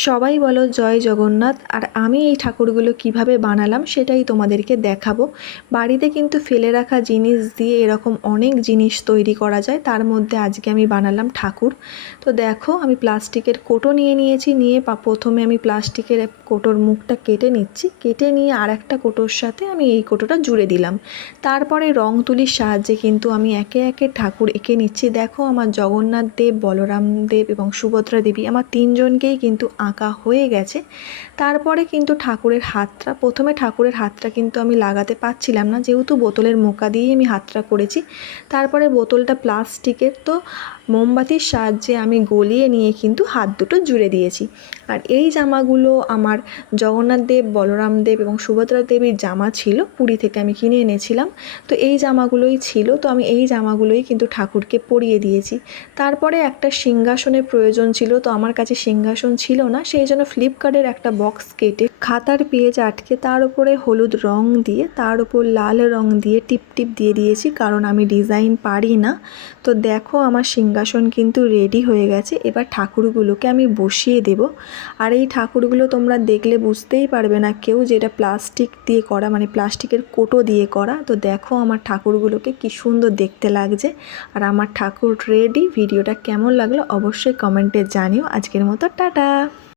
সবাই বলো জয় জগন্নাথ। আর আমি এই ঠাকুরগুলো কিভাবে বানালাম সেটাই তোমাদেরকে দেখাবো। বাড়িতে কিন্তু ফেলে রাখা জিনিস দিয়ে এরকম অনেক জিনিস তৈরি করা যায়, তার মধ্যে আজকে আমি বানালাম ঠাকুর। তো দেখো আমি প্লাস্টিকের কোটো নিয়ে নিয়েছি, নিয়ে প্রথমে আমি প্লাস্টিকের কোটোর মুখটা কেটে নিচ্ছি, কেটে নিয়ে আর একটা কোটোর সাথে আমি এই কোটোটা জুড়ে দিলাম। তারপরে রং তুলির সাহায্যে কিন্তু আমি একে একে ঠাকুর এঁকে নিচ্ছি। দেখো আমার জগন্নাথ দেব, বলরাম দেব এবং সুভদ্রা দেবী আমার তিনজনকেই কিন্তু আঁকা হয়ে গেছে। তারপরে কিন্তু প্রথমে ঠাকুরের হাতটা কিন্তু আমি লাগাতে পারছিলাম না, যেহেতু বোতলের মোকা দিয়েই আমি হাতটা করেছি। তারপরে বোতলটা প্লাস্টিকের, তো মোমবাতির সাহায্যে আমি গলিয়ে নিয়ে কিন্তু হাত দুটো জুড়ে দিয়েছি। আর এই জামাগুলো আমার জগন্নাথ দেব, বলরাম দেব এবং সুভদ্রা দেবীর জামা ছিল, পুরী থেকে আমি কিনে এনেছিলাম। তো এই জামাগুলোই ছিল, তো আমি এই জামাগুলোই কিন্তু ঠাকুরকে পরিয়ে দিয়েছি। তারপরে একটা সিংহাসনের প্রয়োজন ছিল, তো আমার কাছে সিংহাসন ছিল না, সেই জন্য ফ্লিপকার্টের একটা বক্স কেটে খাতার পেজ আটকে তার উপরে হলুদ রং দিয়ে, তার উপর লাল রং দিয়ে টিপ টিপ দিয়ে দিয়েছি, কারণ আমি ডিজাইন পারি না। তো দেখো আমার সিংহাসন কিন্তু রেডি হয়ে গেছে। এবার ঠাকুরগুলোকে আমি বসিয়ে দেব। আর এই ঠাকুরগুলো তোমরা দেখলে বুঝতেই পারবে না কেউ যে এটা প্লাস্টিক দিয়ে করা, মানে প্লাস্টিকের কোটো দিয়ে করা। তো দেখো আমার ঠাকুরগুলোকে কি সুন্দর দেখতে লাগছে। আর আমার ঠাকুর রেডি। ভিডিওটা কেমন লাগলো অবশ্যই কমেন্টে জানিও। আজকের মতো টাটা।